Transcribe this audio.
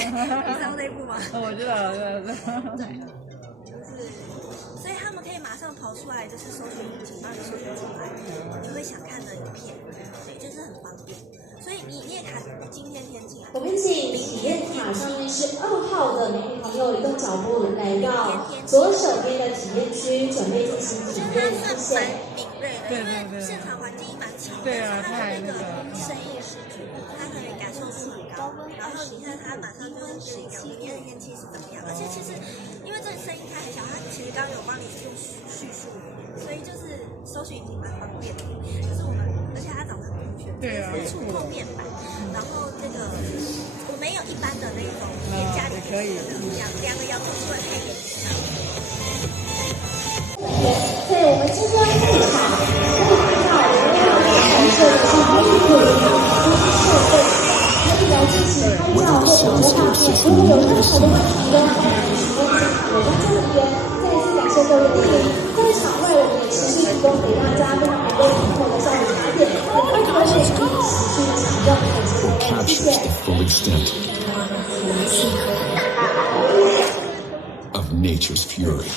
你知道这一部吗？我知道，对，就是所以他们可以马上跑出来，就是搜寻引擎帮你搜寻出来，你会想看的影片，对，就是很方便。所以你也卡今天天气啊？我们请体验卡上面是2号的媒体朋友移动脚步来到左手边的体验区，准备进行体验出现。敏锐的，因为现场环境蛮吵的，对啊，它的那个声音是，它可以感受度很高。然后你看它马上就会跟你讲明天的天气是怎么样，而且其实因为这个声音开很小，它其实刚刚有帮你用叙述，所以就是搜寻引擎蛮方便的。就是我们，而且它长得很酷炫，对啊，是触控面板，然后这个我没有一般的那种廉价的可以，两个遥控器会配给你上。所以我们今天会场可以看到我们要展示的是美股设备，可以来进行拍照或者是画面。如果有任何的问题都欢迎询问现场的工作人员。再一次感谢各位莅临，在场外我们也持续提供给大家非常多不同的下午茶点，也欢迎各位可以持续使用本次的谢谢。of nature's fury.